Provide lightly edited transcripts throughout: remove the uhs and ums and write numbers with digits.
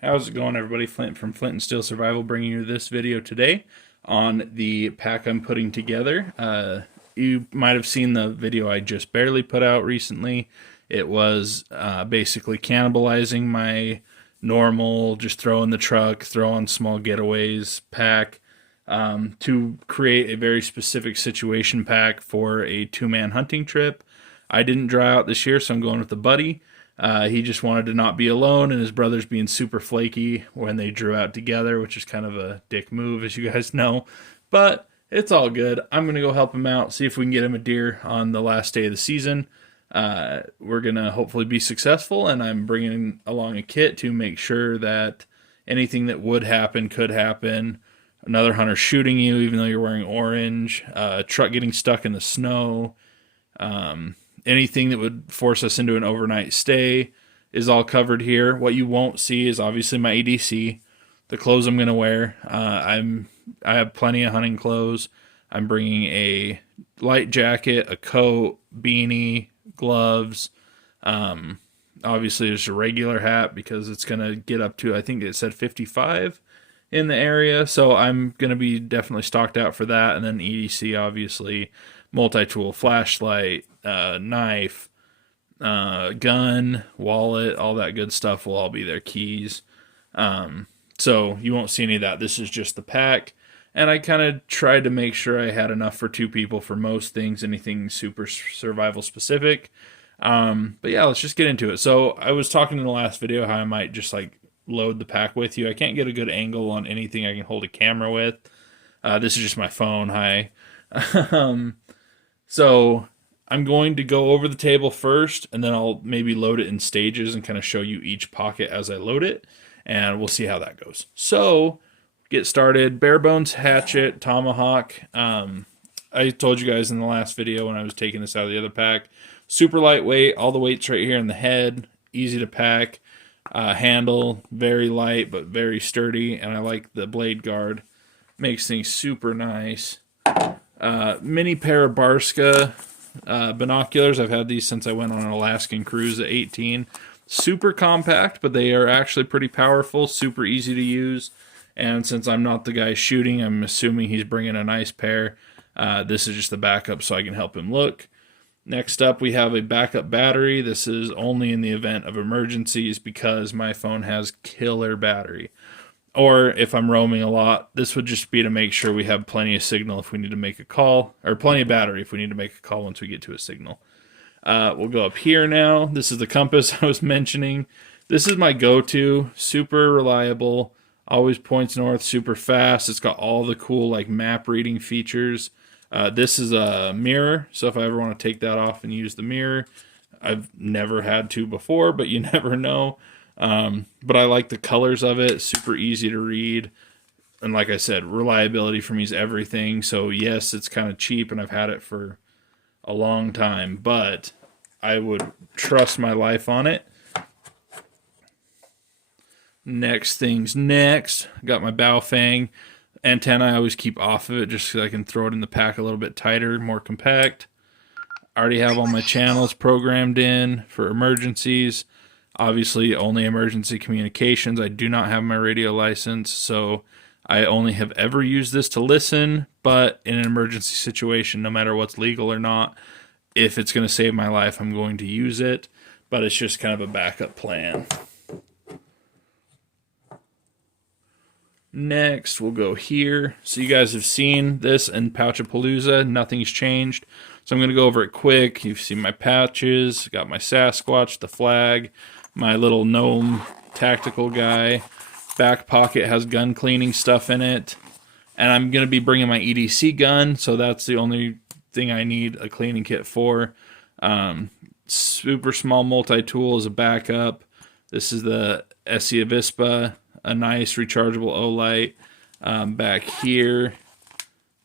How's it going, everybody? Flint from Flint and Steel Survival bringing you this video today on the pack I'm putting together. You might have seen the video I just barely put out recently. It was basically cannibalizing my normal, just throw in the truck, throw on small getaways pack to create a very specific situation pack for a two-man hunting trip. I didn't dry out this year, so I'm going with a buddy. He just wanted to not be alone, and his brother's being super flaky when they drew out together, which is kind of a dick move, as you guys know. But it's all good. I'm going to go help him out, see if we can get him a deer on the last day of the season. We're going to hopefully be successful, and I'm bringing along a kit to make sure that anything that would happen could happen. Another hunter shooting you, even though you're wearing orange, a truck getting stuck in the snow, anything that would force us into an overnight stay is all covered here. What you won't see is obviously my EDC, the clothes I'm going to wear. I have plenty of hunting clothes. I'm bringing a light jacket, a coat, beanie, gloves. Obviously, just a regular hat because it's going to get up to, I think it said 55 in the area. So I'm going to be definitely stocked out for that. And then EDC, obviously, multi-tool, flashlight, knife, gun, wallet, all that good stuff will all be there. Keys. So you won't see any of that. This is just the pack. And I kind of tried to make sure I had enough for two people for most things, anything super survival specific. But yeah, let's just get into it. So I was talking in the last video how I might just like load the pack with you. I can't get a good angle on anything I can hold a camera with. This is just my phone. Hi. So I'm going to go over the table first, and then I'll maybe load it in stages and kind of show you each pocket as I load it, and we'll see how that goes. So get started. Bare bones hatchet, tomahawk. I told you guys in the last video when I was taking this out of the other pack, super lightweight. All the weight's right here in the head. Easy to pack. Handle, very light but very sturdy, and I like the blade guard. Makes things super nice. Mini pair of Barska binoculars. I've had these since I went on an Alaskan cruise at 18. Super compact, but they are actually pretty powerful, super easy to use. And since I'm not the guy shooting, I'm assuming he's bringing a nice pair. This is just the backup so I can help him look. Next up, we have a backup battery. This is only in the event of emergencies because my phone has killer battery. Or if I'm roaming a lot, this would just be to make sure we have plenty of signal if we need to make a call, or plenty of battery if we need to make a call once we get to a signal. We'll go up here now. This is the compass I was mentioning. This is my go-to, super reliable, always points north, super fast. It's got all the cool like map reading features. This is a mirror, so if I ever want to take that off and use the mirror, I've never had to before, but you never know. But I like the colors of it, super easy to read. And like I said, reliability for me is everything. So yes, it's kind of cheap and I've had it for a long time, but I would trust my life on it. Next things next, got my Baofeng antenna. I always keep off of it just so I can throw it in the pack a little bit tighter, more compact. I already have all my channels programmed in for emergencies. Obviously, only emergency communications. I do not have my radio license, so I only have ever used this to listen, but in an emergency situation, no matter what's legal or not, if it's going to save my life, I'm going to use it, but it's just kind of a backup plan. Next, we'll go here. So you guys have seen this in Pouchapalooza. Nothing's changed. So I'm going to go over it quick. You've seen my patches. Got my Sasquatch, the flag, my little gnome tactical guy. Back pocket has gun cleaning stuff in it. And I'm going to be bringing my EDC gun. So that's the only thing I need a cleaning kit for. Super small multi-tool as a backup. This is the Essie Avispa. A nice rechargeable Olight. Back here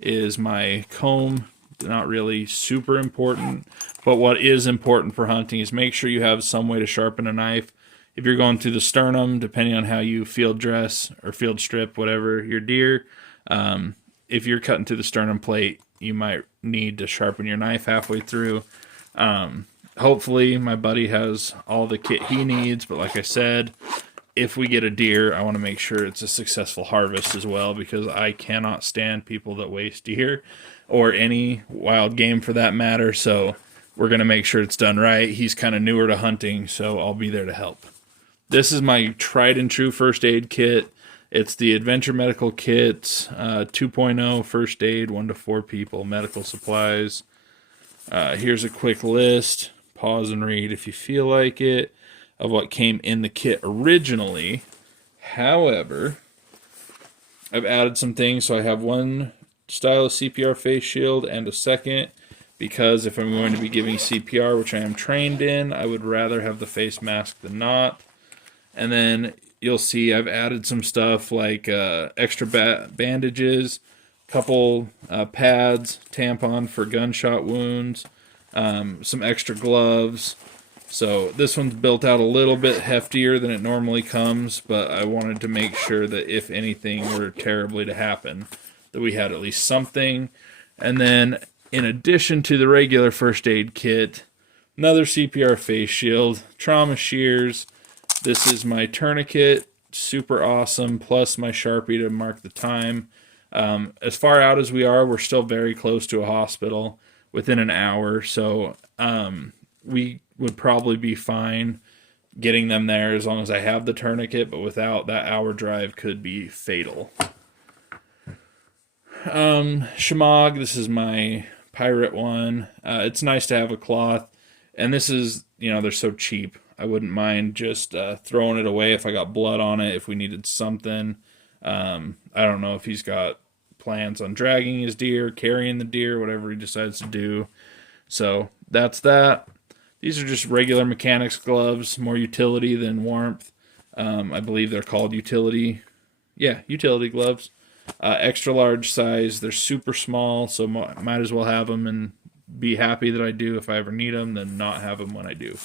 is my comb. Not really super important, but what is important for hunting is make sure you have some way to sharpen a knife. If you're going through the sternum, depending on how you field dress or field strip, whatever your deer, if you're cutting through the sternum plate, you might need to sharpen your knife halfway through. Hopefully my buddy has all the kit he needs, but like I said, if we get a deer, I want to make sure it's a successful harvest as well, because I cannot stand people that waste deer or any wild game for that matter. So we're going to make sure it's done right. He's kind of newer to hunting, so I'll be there to help. This is my tried and true first aid kit. It's the Adventure Medical Kits 2.0 first aid, 1 to 4 people, medical supplies. Here's a quick list. Pause and read if you feel like it, of what came in the kit originally. However, I've added some things. So I have one style of CPR face shield and a second, because if I'm going to be giving CPR, which I am trained in, I would rather have the face mask than not. And then you'll see I've added some stuff like extra bandages, couple pads, tampon for gunshot wounds, some extra gloves. So this one's built out a little bit heftier than it normally comes, but I wanted to make sure that if anything were terribly to happen, that we had at least something. And then in addition to the regular first aid kit, another CPR face shield, trauma shears. This is my tourniquet, super awesome, plus my Sharpie to mark the time. As far out as we are, we're still very close to a hospital, within an hour, so we would probably be fine getting them there as long as I have the tourniquet, but without, that hour drive could be fatal. Shemagh, this is my pirate one. It's nice to have a cloth, and this is, they're so cheap. I wouldn't mind just throwing it away if I got blood on it, if we needed something. I don't know if he's got plans on dragging his deer, carrying the deer, whatever he decides to do. So that's that. These are just regular mechanics gloves, more utility than warmth. I believe they're called utility gloves. Extra large size. They're super small, so might as well have them and be happy that I do if I ever need them, than not have them when I do.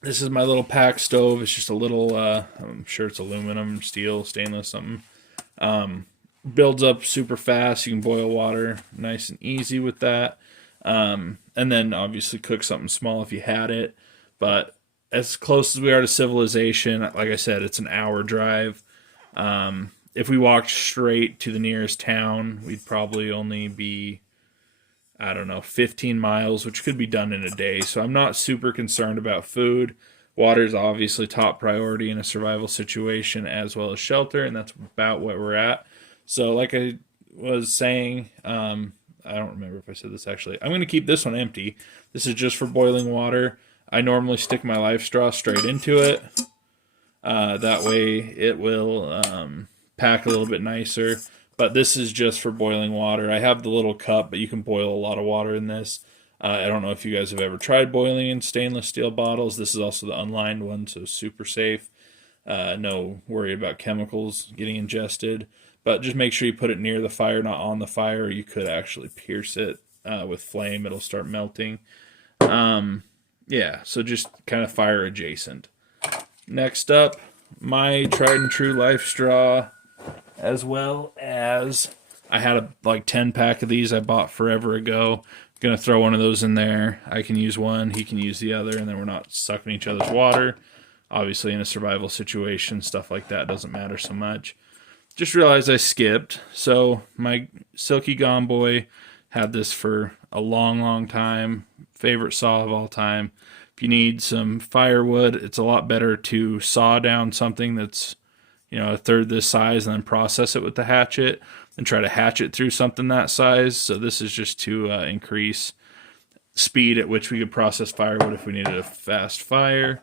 This is my little pack stove. It's just a little, I'm sure it's aluminum, steel, stainless, something. Builds up super fast. You can boil water nice and easy with that. And then obviously cook something small if you had it. But as close as we are to civilization, like I said, it's an hour drive. If we walked straight to the nearest town, we'd probably only be, 15 miles, which could be done in a day. So I'm not super concerned about food. Water is obviously top priority in a survival situation, as well as shelter, and that's about what we're at. So like I was saying, I don't remember if I said this actually. I'm going to keep this one empty. This is just for boiling water. I normally stick my life straw straight into it. That way it will pack a little bit nicer. But this is just for boiling water. I have the little cup, but you can boil a lot of water in this. I don't know if you guys have ever tried boiling in stainless steel bottles. This is also the unlined one, so super safe. No worry about chemicals getting ingested. But just make sure you put it near the fire, not on the fire, or you could actually pierce it with flame. It'll start melting. So just kind of fire adjacent. Next up, my tried and true life straw, as well as I had a 10 pack of these I bought forever ago. Gonna throw one of those in there. I can use one, he can use the other, and then we're not sucking each other's water. Obviously in a survival situation, stuff like that doesn't matter so much. Just realized I skipped. So my Silky Gone Boy had this for a long time. Favorite saw of all time. If you need some firewood, it's a lot better to saw down something that's, a third this size and then process it with the hatchet than try to hatch it through something that size. So this is just to increase speed at which we could process firewood if we needed a fast fire.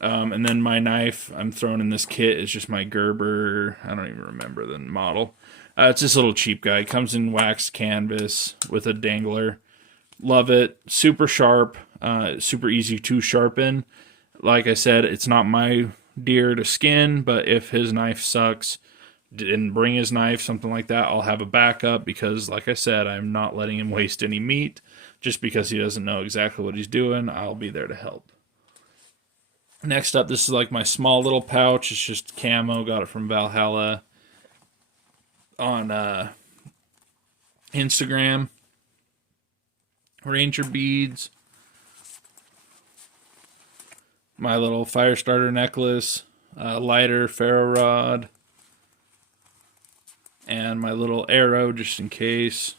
And then my knife I'm throwing in this kit is just my Gerber. I don't even remember the model. It's this little cheap guy. It comes in waxed canvas with a dangler. Love it. Super sharp. Super easy to sharpen. Like I said, it's not my deer to skin, but if his knife sucks, didn't bring his knife, something like that, I'll have a backup, because like I said, I'm not letting him waste any meat just because he doesn't know exactly what he's doing. I'll be there to help. Next up, this is like my small little pouch. It's just camo. Got it from Valhalla on Instagram. Ranger beads. my little fire starter necklace, lighter, ferro rod, and my little arrow just in case.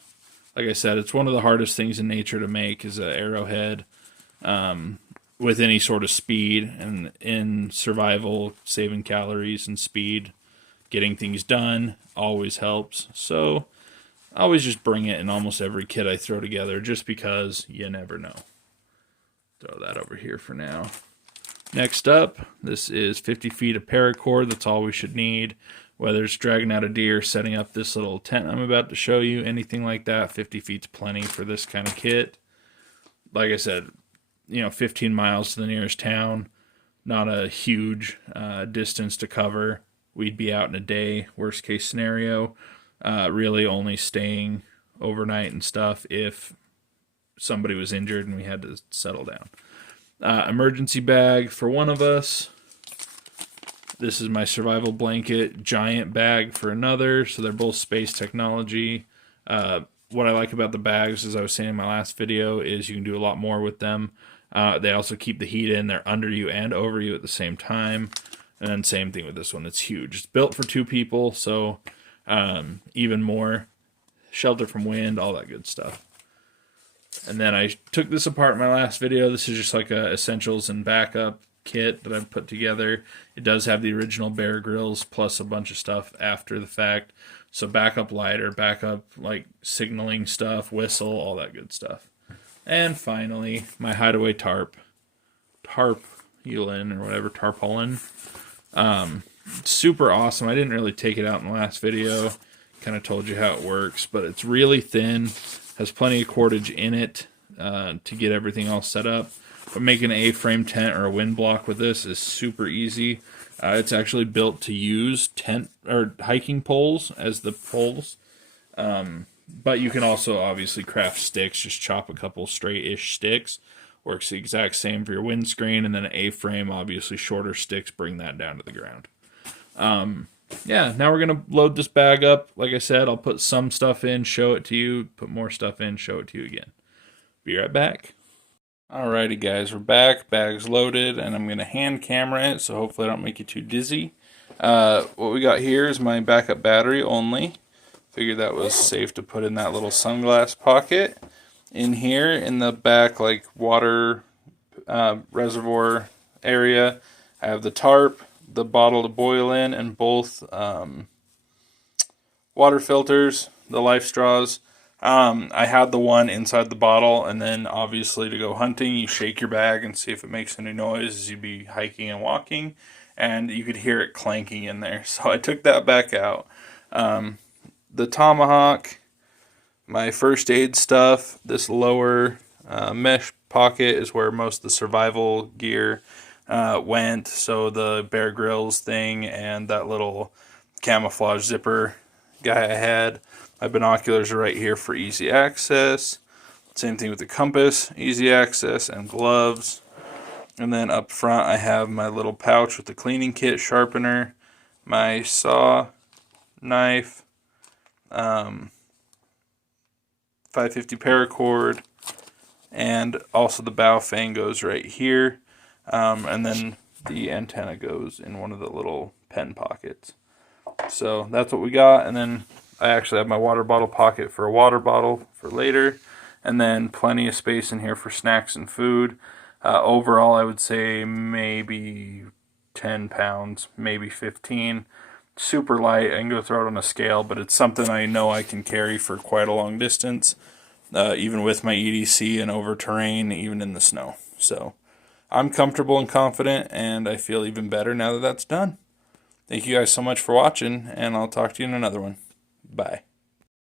Like I said, it's one of the hardest things in nature to make is an arrowhead with any sort of speed, and in survival, saving calories and speed, getting things done always helps. So I always just bring it in almost every kit I throw together just because you never know. Throw that over here for now. Next up, this is 50 feet of paracord. That's all we should need. Whether it's dragging out a deer, setting up this little tent I'm about to show you, anything like that, 50 feet's plenty for this kind of kit. Like I said, 15 miles to the nearest town, not a huge distance to cover. We'd be out in a day, worst case scenario, really only staying overnight and stuff if somebody was injured and we had to settle down. Emergency bag for one of us. This is my survival blanket, giant bag for another. So they're both space technology. What I like about the bags, as I was saying in my last video, is you can do a lot more with them. They also keep the heat in. They're under you and over you at the same time. And then same thing with this one. It's huge. It's built for 2 people, so even more. Shelter from wind, all that good stuff. And then I took this apart in my last video. This is just like a essentials and backup kit that I've put together. It does have the original Bear Grylls plus a bunch of stuff after the fact. So backup lighter, backup like signaling stuff, whistle, all that good stuff. And finally, my hideaway tarpaulin or whatever, tarpaulin. Super awesome. I didn't really take it out in the last video. Kind of told you how it works, but it's really thin, has plenty of cordage in it to get everything all set up. But making an A-frame tent or a wind block with this is super easy. It's actually built to use tent or hiking poles as the poles. But you can also obviously craft sticks, just chop a couple straight-ish sticks. Works the exact same for your windscreen, and then an A-frame, obviously shorter sticks, bring that down to the ground. Yeah, now we're going to load this bag up. Like I said, I'll put some stuff in, show it to you, put more stuff in, show it to you again. Be right back. Alrighty guys, we're back, bag's loaded, and I'm going to hand camera it, so hopefully I don't make you too dizzy. What we got here is my backup battery only. Figured that was safe to put in that little sunglass pocket. In here, in the back, like water reservoir area, I have the tarp, the bottle to boil in, and both water filters, the life straws. I had the one inside the bottle, and then obviously to go hunting, you shake your bag and see if it makes any noise as you'd be hiking and walking, and you could hear it clanking in there. So I took that back out. The tomahawk, my first aid stuff, this lower mesh pocket is where most of the survival gear went. So the Bear Grylls thing and that little camouflage zipper guy I had. My binoculars are right here for easy access. Same thing with the compass, easy access, and gloves. And then up front I have my little pouch with the cleaning kit, sharpener, my saw, knife, 550 paracord, and also the bow fan goes right here. And then the antenna goes in one of the little pen pockets. So that's what we got. And then I actually have my water bottle pocket for a water bottle for later. And then plenty of space in here for snacks and food. Overall, I would say maybe 10 pounds, maybe 15. Super light. I can go throw it on a scale, but it's something I know I can carry for quite a long distance, even with my EDC and over terrain, even in the snow. So I'm comfortable and confident, and I feel even better now that that's done. Thank you guys so much for watching, and I'll talk to you in another one. Bye.